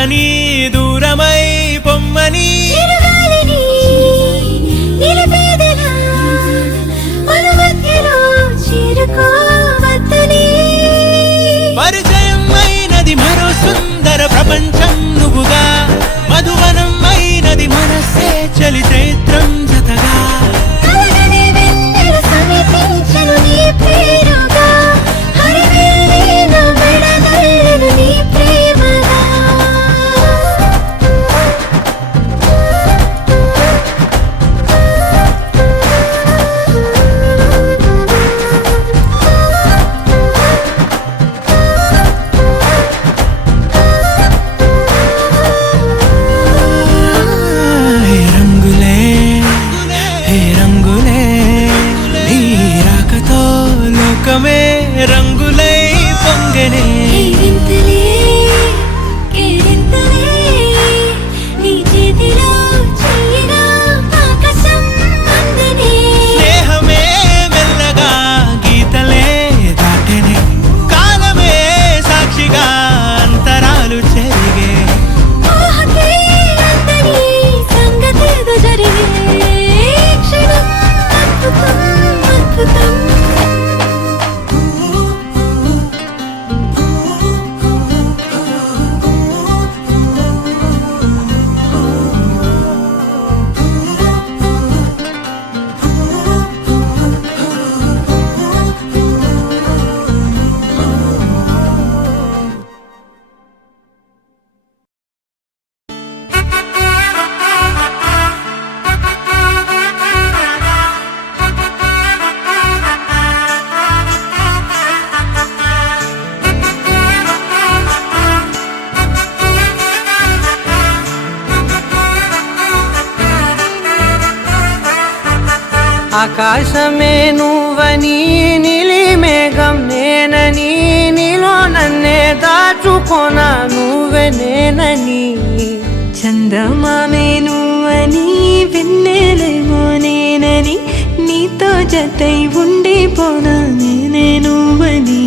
చేరని దూరమై పొమ్మని పరిచయం అయినది మరో సుందర ప్రపంచం నువ్వుగా మధువనం అయినది మనస్సే చలి చైత్రం జతగా రంగులై పొంగనే స్నేహమే మెల్లగా గీతలే దాటనే కాలమే సాక్షిగా అంతరాలు చెరిగే ఆకాశమే నువ్వని నీలి మేఘం నేనని నీలో నన్నే దాచుకోనా నువ్వే నేనని చందమామే నువ్వని వెన్నెలేమో నేనని నీతో జతై ఉండిపోనా నేనే నువ్వని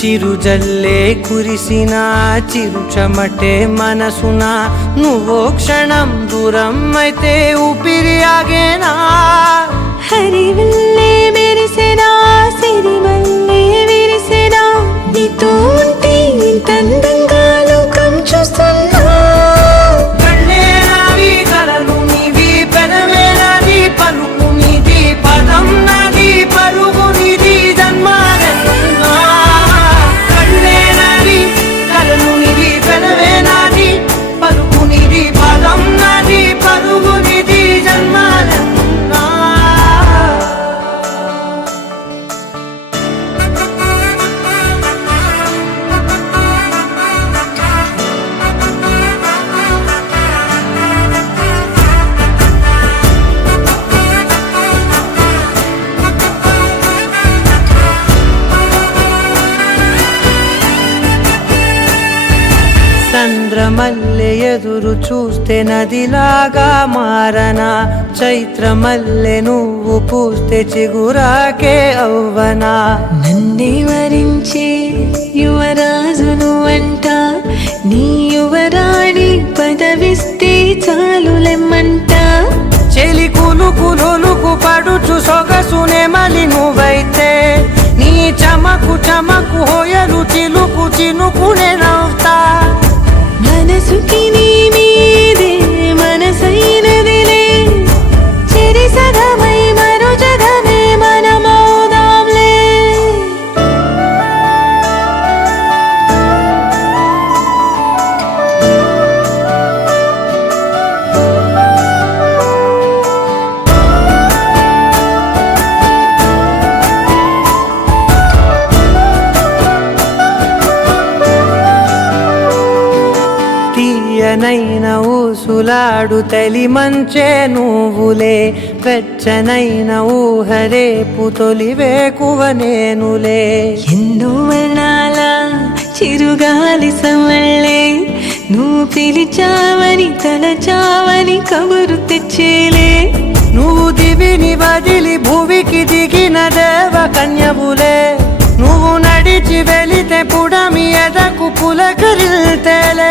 చిరుజల్లే కురిసిన చిరు చెమటే మనసున నువ్వో క్షణం దూరం అయితే ఊపిరి ఆగేనా హరివల్లే మెరిసెనా సిరివల్లే విరిసెనా నీతో ఉంటే ఇంత అందంగా లోకం చూస్తున్నా కళ్ళే నావి కలలు నీవి పెనవే నాది పలుకు నీది పదం నాది పలుగు నీది జన్మాలెన్నా కళ్ళే నావి కలలు నీవి పెనవే నాది పలుకు నీది పదం నాది పలుగు నీది జన్మాలెన్నా చంద్రమల్లె ఎదురు చూస్తే నదిలాగా మారనా చైత్రమల్లె నువ్వు పూస్తే చిగురాకే అవ్వనా నన్నే వరించే యువరాజును అంట నీ యువరాణి పదవిస్తే చాలులెమ్మంట చెలి కులుకు పడుచు సొగసునే మలి నువ్వైతే నీ చమకు చమకు హోయలు చిలుకు చినుకునే నవ్వుతా మనసుకి నీ మీదే మనసైనదిలే చెరి సగమై మరో జగమే మనమౌదాంలే తీయనైన ఊసులాడు తలి మంచే నువ్వులే వెచ్చనైన ఊహరేపు తొలి వేకువ నేనులే ఎన్నో వర్ణాల చిరుగాలి సవళ్ళే నువ్వు పిలిచావని తలచావని కబురు తెచ్చేలే నువ్వు దివిని వదిలి భూమికి దిగిన దేవ కన్యవులే నువ్వు నడిచి వెళితే పుడమి ఎదకు పులకరిల్తేలే